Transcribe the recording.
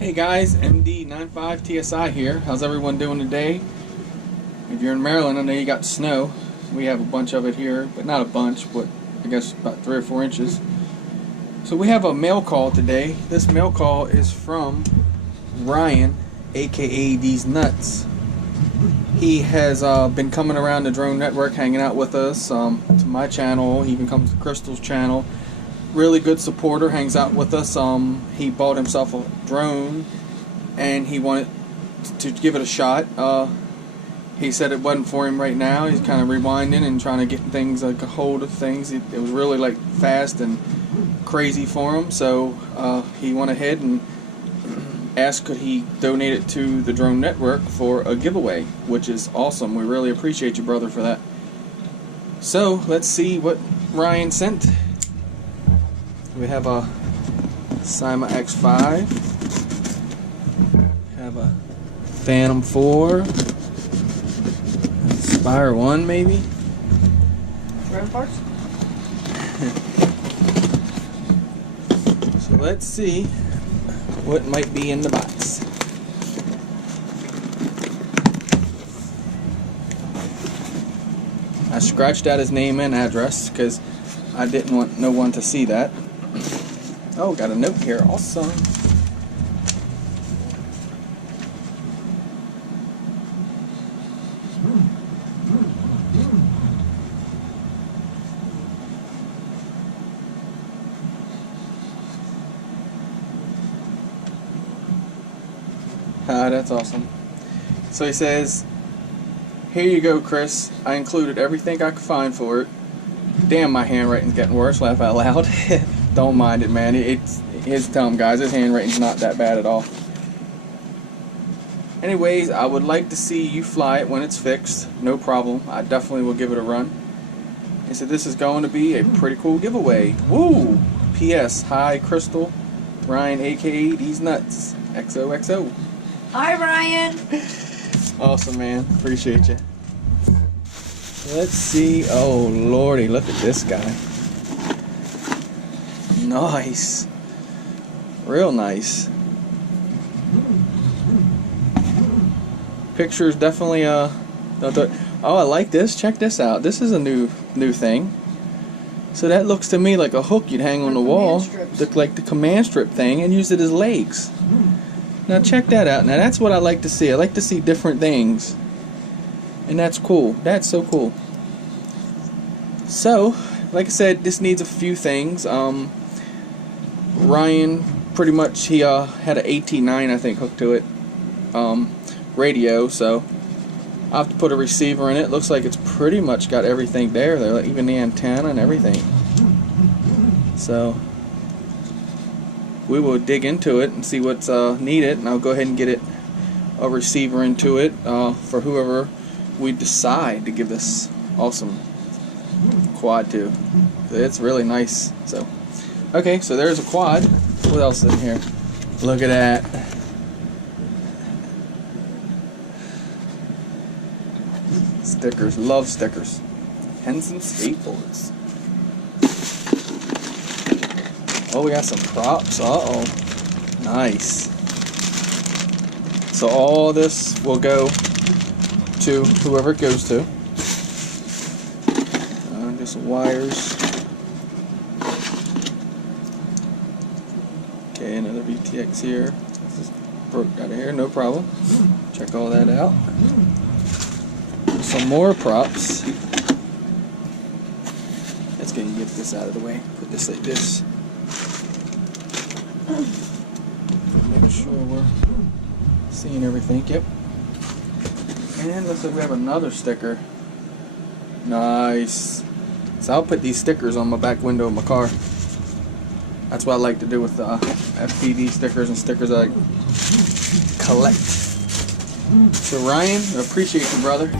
Hey guys, MD95TSI here. How's everyone doing today? If you're in Maryland, I know you got snow. We have a bunch of it here, but not a bunch, but I guess about 3 or 4 inches. So we have a mail call today. This mail call is from Ryan, aka deeznuts. He has been coming around the drone network, hanging out with us, to my channel. He even comes to Crystal's channel. Really good supporter, hangs out with us. He bought himself a drone and he wanted to give it a shot. He said it wasn't for him right now. He's kind of rewinding and trying to get things, like a hold of things. It was really like fast and crazy for him, so he went ahead and asked could he donate it to the drone network for a giveaway, which is awesome. We really appreciate you, brother, for that. So let's see what Ryan sent. We have a Cyma X5, have a Phantom 4, Spire 1 maybe. Drone parts? So let's see what might be in the box. I scratched out his name and address because I didn't want no one to see that. Oh, got a note here. Awesome. That's awesome. So he says, "Here you go, Chris. I included everything I could find for it. Damn, my handwriting's getting worse. Laugh out loud." Don't mind it, man. Tell him, guys, his handwriting's not that bad at all. Anyways, I would like to see you fly it when it's fixed. No problem. I definitely will give it a run. He said this is going to be a pretty cool giveaway. Woo! P.S. Hi, Crystal. Ryan, aka deeznuts. XOXO. Hi, Ryan. Awesome, man. Appreciate you. Let's see. Oh, lordy, look at this guy. Nice. Real nice. Pictures definitely oh, I like this. Check this out. This is a new thing. So that looks to me like a hook you'd hang on the wall, look like the command strip thing, and use it as legs. Now check that out. Now that's what I like to see. I like to see different things. And that's cool. That's so cool. So, like I said, this needs a few things. Ryan, pretty much, he had an AT9, I think, hooked to it. Radio, so I'll have to put a receiver in it. Looks like it's pretty much got everything there, like even the antenna and everything. So we will dig into it and see what's needed, and I'll go ahead and get it a receiver into it for whoever we decide to give this awesome quad to. It's really nice. So okay, so there's a quad. What else is in here? Look at that. Stickers. Love stickers. Henson skateboards. Oh, we got some props. Uh-oh. Nice. So all this will go to whoever it goes to. Just some wires. Okay, another VTX here. Just broke out of here, no problem. Check all that out. Some more props. Let's get this out of the way. Put this like this. Make sure we're seeing everything. Yep. And looks like we have another sticker. Nice. So I'll put these stickers on my back window of my car. That's what I like to do with FPV stickers and stickers I collect. So Ryan, I appreciate you, brother.